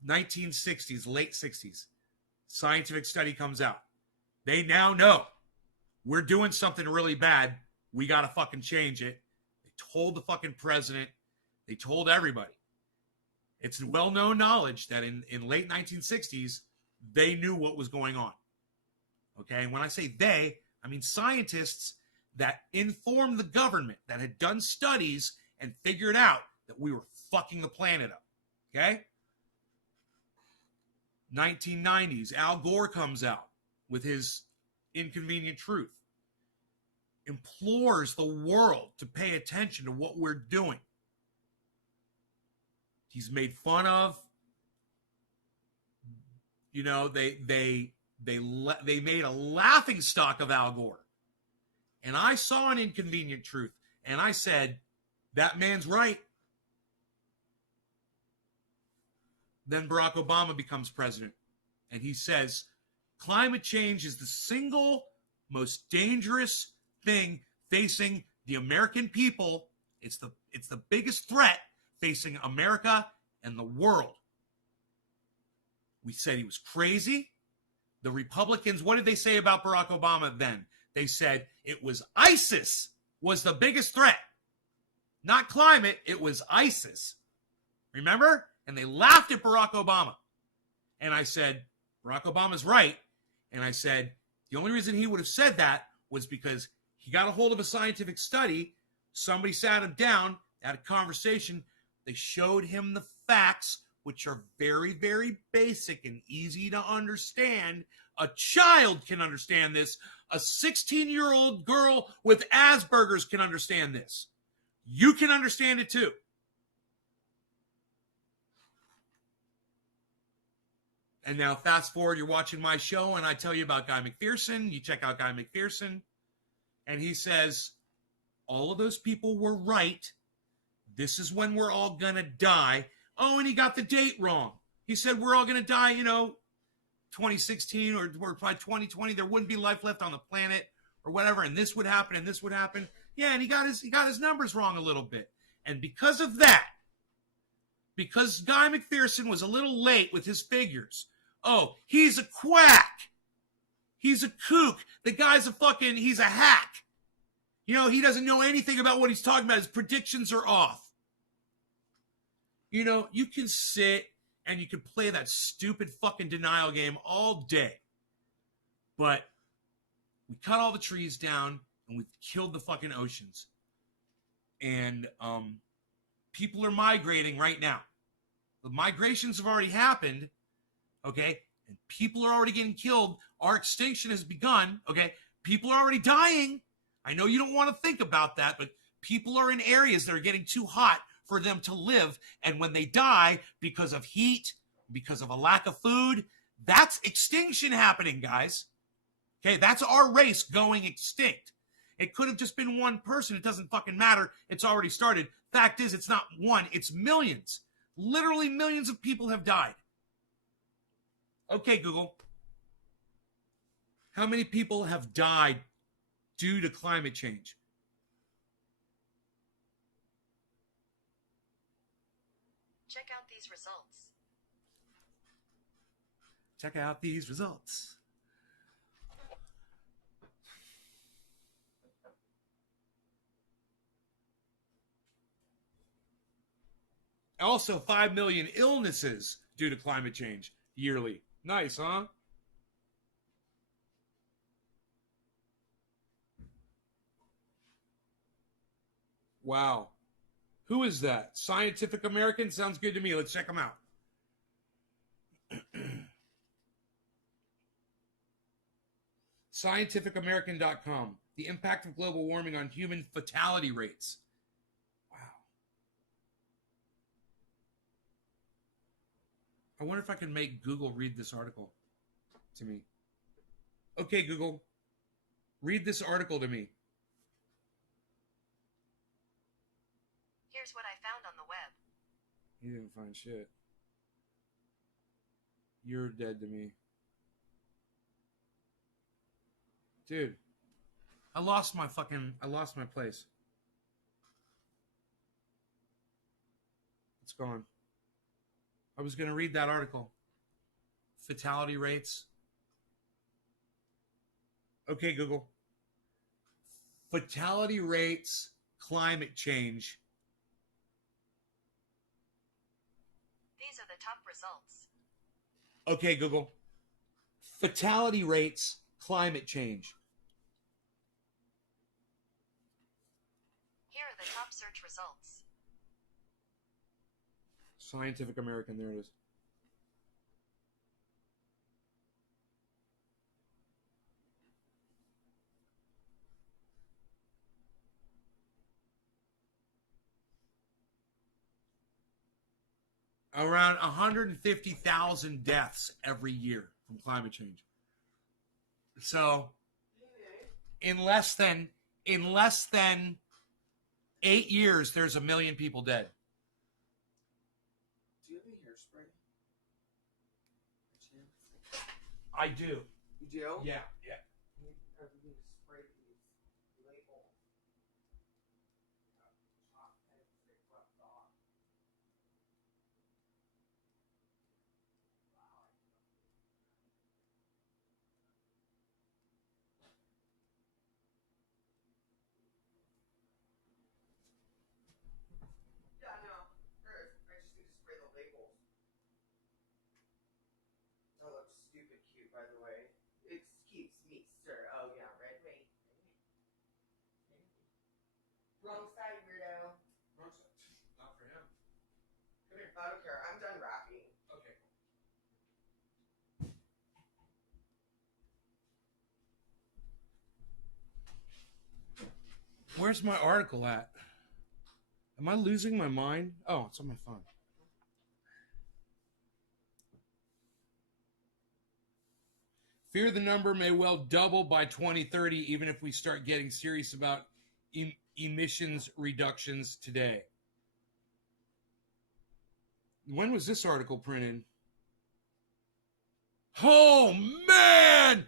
1960s, late 60s. Scientific study comes out. They now know we're doing something really bad. We got to fucking change it. They told the fucking president. They told everybody. It's well-known knowledge that in late 1960s, they knew what was going on. Okay? And when I say they, I mean scientists that informed the government, that had done studies and figured out that we were fucking the planet up. Okay? 1990s, Al Gore comes out with his Inconvenient Truth. Implores the world to pay attention to what we're doing. He's made fun of. You know, they made a laughing stock of Al Gore. And I saw an Inconvenient Truth, and I said, that man's right. Then Barack Obama becomes president, and he says, climate change is the single most dangerous thing facing the American people. It's the biggest threat facing America and the world. We said he was crazy. The Republicans, what did they say about Barack Obama then? They said it was ISIS was the biggest threat. Not climate, it was ISIS. Remember? And they laughed at Barack Obama. And I said, Barack Obama's right. And I said, the only reason he would have said that was because he got a hold of a scientific study. Somebody sat him down, had a conversation. They showed him the facts, which are very, very basic and easy to understand. A child can understand this. A 16-year-old girl with Asperger's can understand this. You can understand it too. And now fast forward, you're watching my show, and I tell you about Guy McPherson. You check out Guy McPherson, and he says, all of those people were right. This is when we're all going to die. Oh, and he got the date wrong. He said we're all going to die, 2016 or by 2020, there wouldn't be life left on the planet or whatever, and this would happen and this would happen. Yeah, and he got his numbers wrong a little bit. And because of that, because Guy McPherson was a little late with his figures, oh, he's a quack. He's a kook. The guy's he's a hack. He doesn't know anything about what he's talking about. His predictions are off. You can sit and you can play that stupid fucking denial game all day. But we cut all the trees down and we killed the fucking oceans. And people are migrating right now. The migrations have already happened, okay? And people are already getting killed. Our extinction has begun, okay? People are already dying. I know you don't want to think about that, but people are in areas that are getting too hot for them to live. And when they die because of heat, because of a lack of food, that's extinction happening, guys. Okay, that's our race going extinct. It could have just been one person. It doesn't fucking matter. It's already started. Fact is, it's not one. It's millions. Literally millions of people have died. Okay, Google. How many people have died due to climate change? Check out these results. Check out these results. Also, 5 million illnesses due to climate change yearly. Nice, huh? Wow. Who is that? Scientific American? Sounds good to me. Let's check them out. ScientificAmerican.com. The impact of global warming on human fatality rates. Wow. I wonder if I can make Google read this article to me. Okay, Google. Read this article to me. Here's what I found on the web. You didn't find shit. You're dead to me. Dude, I lost my place. It's gone. I was going to read that article. Fatality rates. Okay, Google. Fatality rates, climate change. These are the top results. Okay, Google. Fatality rates, climate change. Here are the top search results. Scientific American, there it is. Around 150,000 deaths every year from climate change. So, in less than 8 years, there's 1 million people dead. Do you have any hairspray? I do. You do? Yeah. We need to spray these labels. Yeah, no. First, I just need to spray the labels. That looks stupid cute, by the way. Excuse me, sir. Oh, yeah, red rain. Wrong side, weirdo. Not for him. Come here. I don't care. I'm done rapping. Okay. Where's my article at? Am I losing my mind? Oh, it's on my phone. Fear the number may well double by 2030, even if we start getting serious about emissions reductions today. When was this article printed? Oh, man!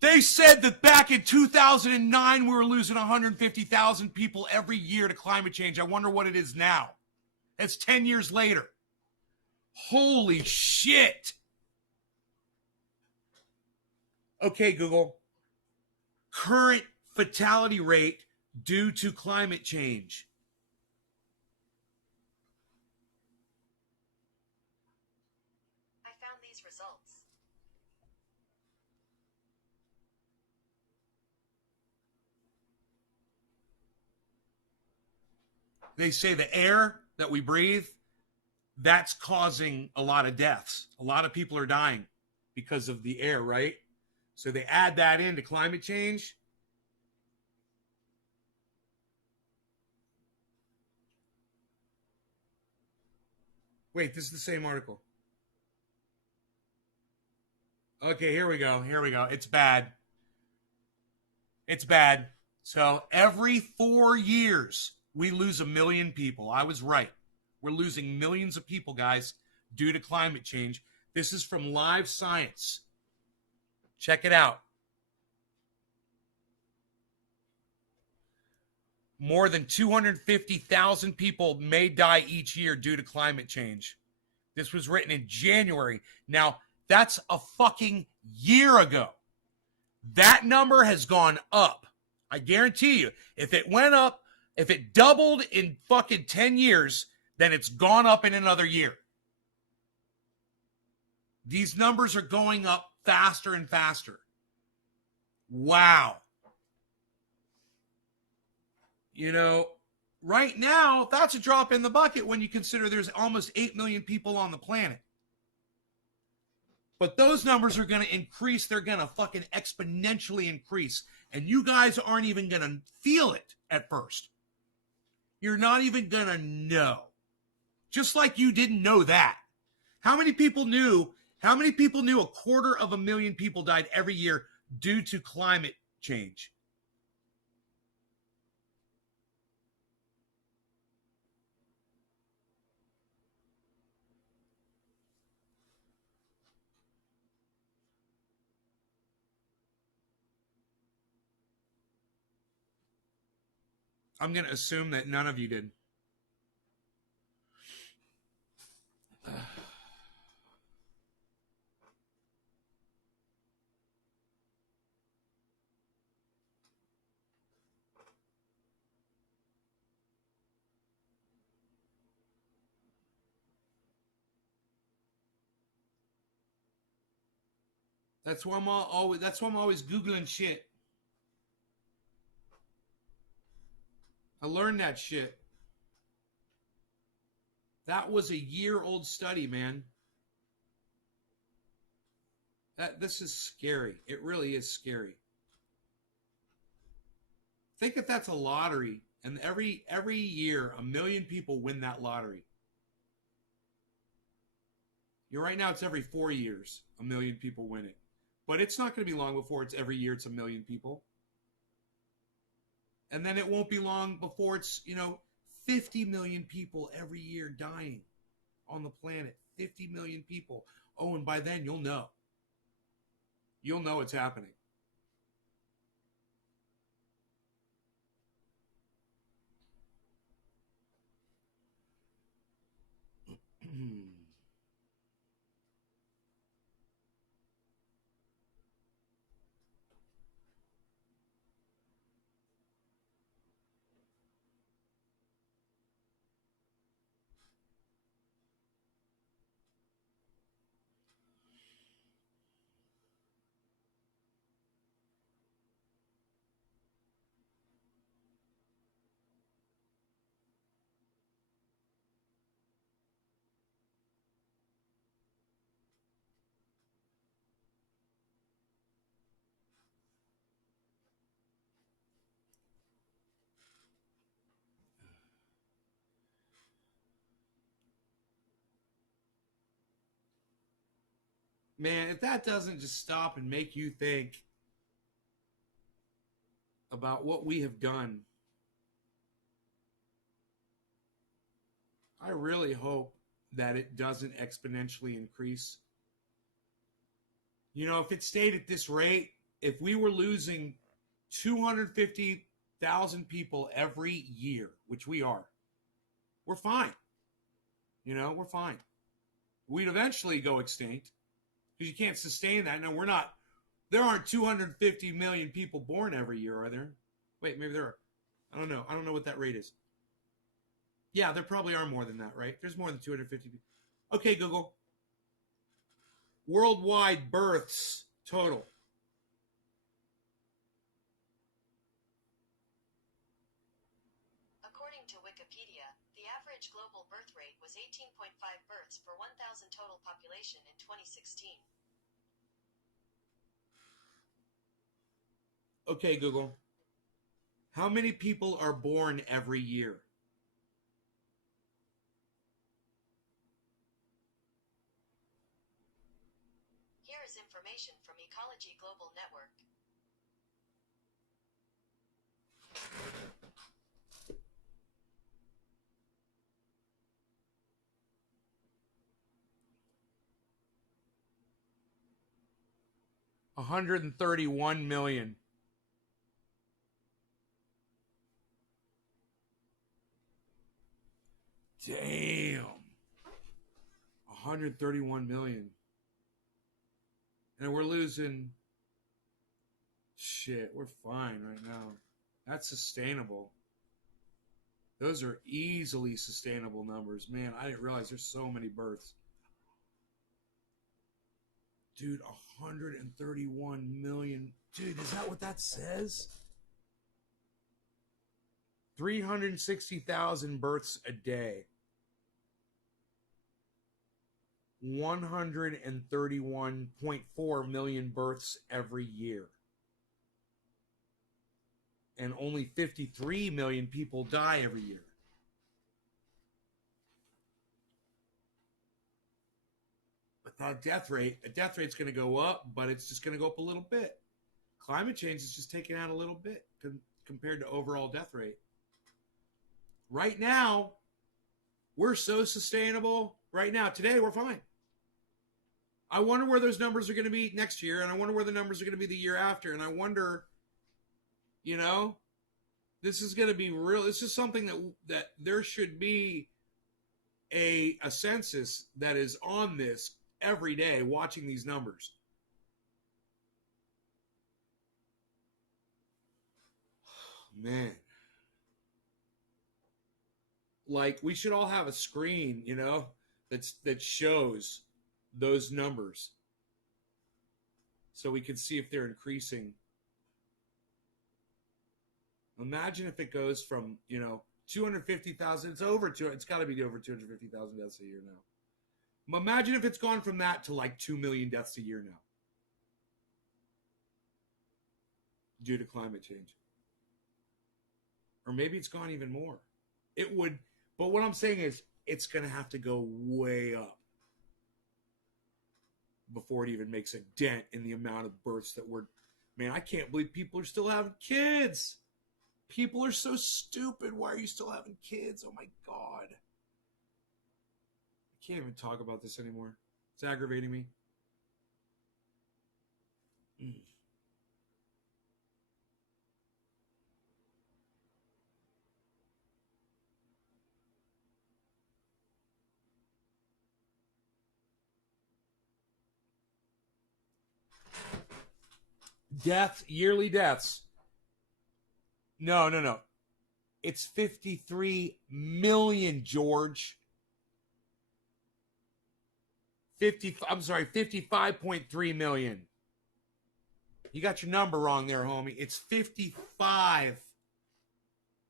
They said that back in 2009, we were losing 150,000 people every year to climate change. I wonder what it is now. It's 10 years later. Holy shit. Okay, Google. Current fatality rate due to climate change. I found these results. They say the air that we breathe, that's causing a lot of deaths. A lot of people are dying because of the air, right? So they add that into climate change. Wait, this is the same article. Okay, here we go. It's bad. It's bad. So every 4 years, we lose 1 million people. I was right. We're losing millions of people, guys, due to climate change. This is from Live Science. Check it out. More than 250,000 people may die each year due to climate change. This was written in January. Now, that's a fucking year ago. That number has gone up. I guarantee you, if it went up, if it doubled in fucking 10 years, then it's gone up in another year. These numbers are going up faster and faster. Wow. You know, right now, that's a drop in the bucket when you consider there's almost 8 million people on the planet. But those numbers are going to increase. They're going to fucking exponentially increase. And you guys aren't even going to feel it at first. You're not even going to know. Just like you didn't know that. How many people knew 250,000 people died every year due to climate change? I'm going to assume that none of you did. That's why I'm always Googling shit. I learned that shit. That was a year-old study, man. This is scary. It really is scary. Think if that's a lottery, and every year 1 million people win that lottery. Right now it's every 4 years 1 million people win it. But it's not going to be long before it's every year it's 1 million people. And then it won't be long before it's, 50 million people every year dying on the planet. 50 million people. Oh, and by then you'll know. You'll know it's happening. Man, if that doesn't just stop and make you think about what we have done, I really hope that it doesn't exponentially increase. If it stayed at this rate, if we were losing 250,000 people every year, which we are, we're fine. We're fine. We'd eventually go extinct because you can't sustain that. No, there aren't 250 million people born every year, are there? Wait, maybe there are. I don't know. I don't know what that rate is. Yeah, there probably are more than that, right? There's more than 250 people. Okay, Google. Worldwide births total. According to Wikipedia, the average global birth rate was 18.5 births per 1,000 total population in 2016. Okay, Google. How many people are born every year? Here is information from Ecology Global Network. $131 million. Damn. 131 million. And we're losing. Shit, we're fine right now. That's sustainable. Those are easily sustainable numbers. Man, I didn't realize there's so many births. Dude, 131 million. Dude, is that what that says? 360,000 births a day. 131.4 million births every year. And only 53 million people die every year. But the death rate's going to go up, but it's just going to go up a little bit. Climate change is just taking out a little bit compared to overall death rate. Right now, we're so sustainable. Right now, today, we're fine. I wonder where those numbers are going to be next year, and I wonder where the numbers are going to be the year after, and I wonder, this is going to be real. This is something that there should be a census that is on this every day, watching these numbers. Man. Like, we should all have a screen, that shows those numbers. so we could see if they're increasing. Imagine if it goes from, 250,000, it's got to be over 250,000 deaths a year now. Imagine if it's gone from that to like 2 million deaths a year now due to climate change. Or maybe it's gone even more. It would, but what I'm saying is it's going to have to go way up before it even makes a dent in the amount of births that we're, man, I can't believe people are still having kids. People are so stupid. Why are you still having kids? Oh my God. I can't even talk about this anymore. It's aggravating me. Yearly deaths. No. It's 53 million, George. 55.3 million. You got your number wrong there, homie. It's 55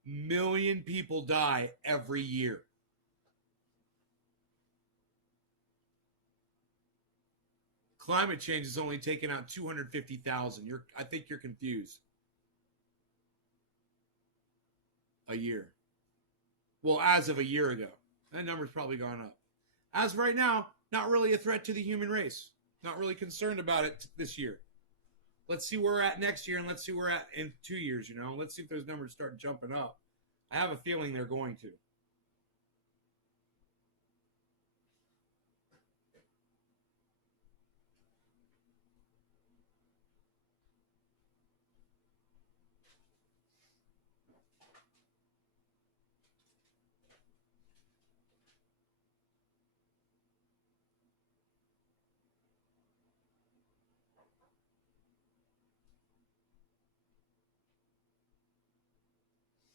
million people die every year. Climate change is only taking out 250,000. I think you're confused. A year. Well, as of a year ago. That number's probably gone up. As of right now, not really a threat to the human race. Not really concerned about it this year. Let's see where we're at next year, and let's see where we're at in 2 years, Let's see if those numbers start jumping up. I have a feeling they're going to.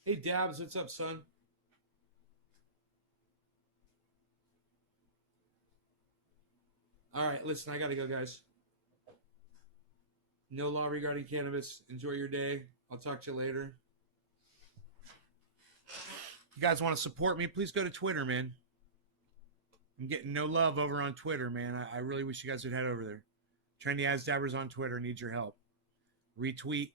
Hey, Dabs, what's up, son? All right, listen, I got to go, guys. No law regarding cannabis. Enjoy your day. I'll talk to you later. If you guys want to support me, please go to Twitter, man. I'm getting no love over on Twitter, man. I really wish you guys would head over there. Trendy As Dabbers on Twitter. Need your help. Retweet.